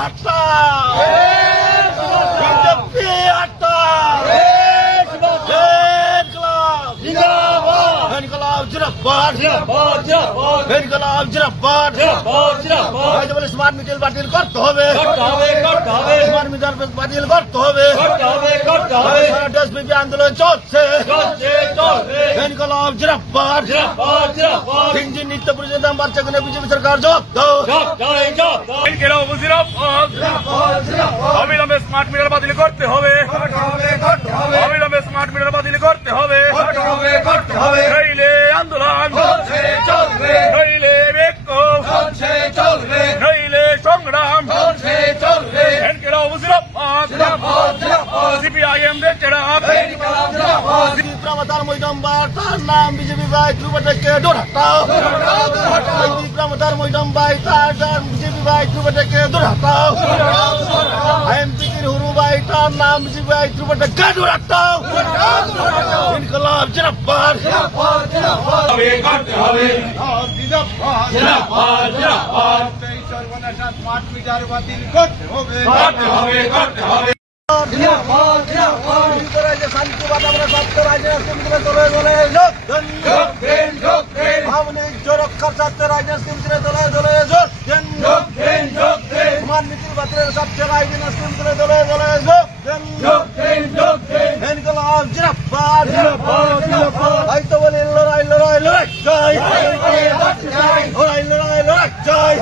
हटाओ, बीजेपी हटाओ, इनकलाब जिंदाबाद, इनकलाब जिंदाबाद। বলে স্মার্ট মিটার বাতিল করতে হবে, স্মার্ট মিটার বাতিল করতে হবে। সারা দেশব্যাপী আন্দোলন চলছে, ইনকলাব জিন্দাবাদ। ইঞ্জিন নিত্য প্রয়োজনীয় দাম বাড়ছে কিনা বিজেপি সরকার জবাব দাও। অবিলম্বে স্মার্ট মিটার বাতিল করতে হবে, অবিলম্বে স্মার্ট মিটার বাতিল করতে হবে। নইলে আন্দোলন নইলে বিক্ষোভ নইলে সংগ্রাম সিপিআইএম প্রমতার মৈদম্বার তার নাম বিজেপি ভাই ধ্রুবটাকে দূর হটাও, প্রমতার মৈদম্বাই তার নাম বিজেপি ভাই ধ্রুবটাকে দূর হটাও, এমপি হুরু ভাই তার নাম বিজেপি ভাই ধ্রুবটাকে দূর হটাও। ইনকলাব জিন্দাবাদ, স্মার্ট মিটার বাতিল করতে হবে। শান্তি বাতাবরণ প্রাপ্ত রাজনীতি দলে দলে রক্ষার স্বার্থে রাজনীতি দলে দলে সমান নীতির বাতিলের স্বার্থে রাজনীতি দলে দলে ইনকলাব জিন্দাবাদ। হয়তো বলি লড়াই লড়াই লড়াই চাই, লড়াই লড়াই লড়াই চাই।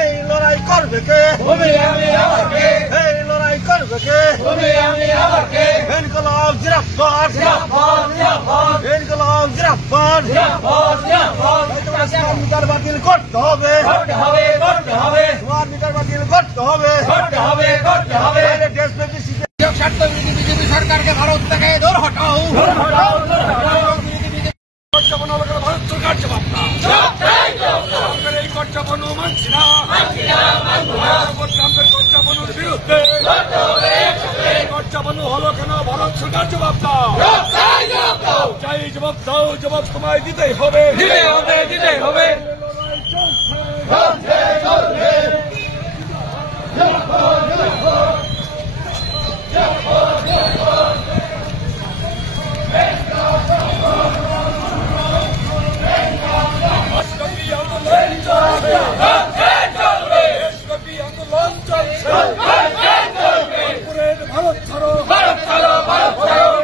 এই লড়াই করবে কে, এই লড়াই করবে কে? ইনকলাব জিন্দাবাদ, ইনকলাব জিন্দাবাদ। স্মার্ট মিটার বাতিল করতে হবে, স্মার্ট মিটার বাতিল করতে হবে। দেশব্যাপী স্বার্থবিরোধী বিজেপি সরকারকে ভারত থেকে দূর হটাও। ভারত সরকার জবাব দাও, এই কর্চাপন্ন মানছি না, কর্চাপন্নর বিরুদ্ধে। কর্চাপন্ন হলো কেন? ভারত সরকার জবাব দাও, চাই জবাব দাও। জবাব তোমায় দিতেই হবে, দিতেই হবে। ভারত ছাড়ো, ভারত ছাড়ো, ভারত ছাড়ো।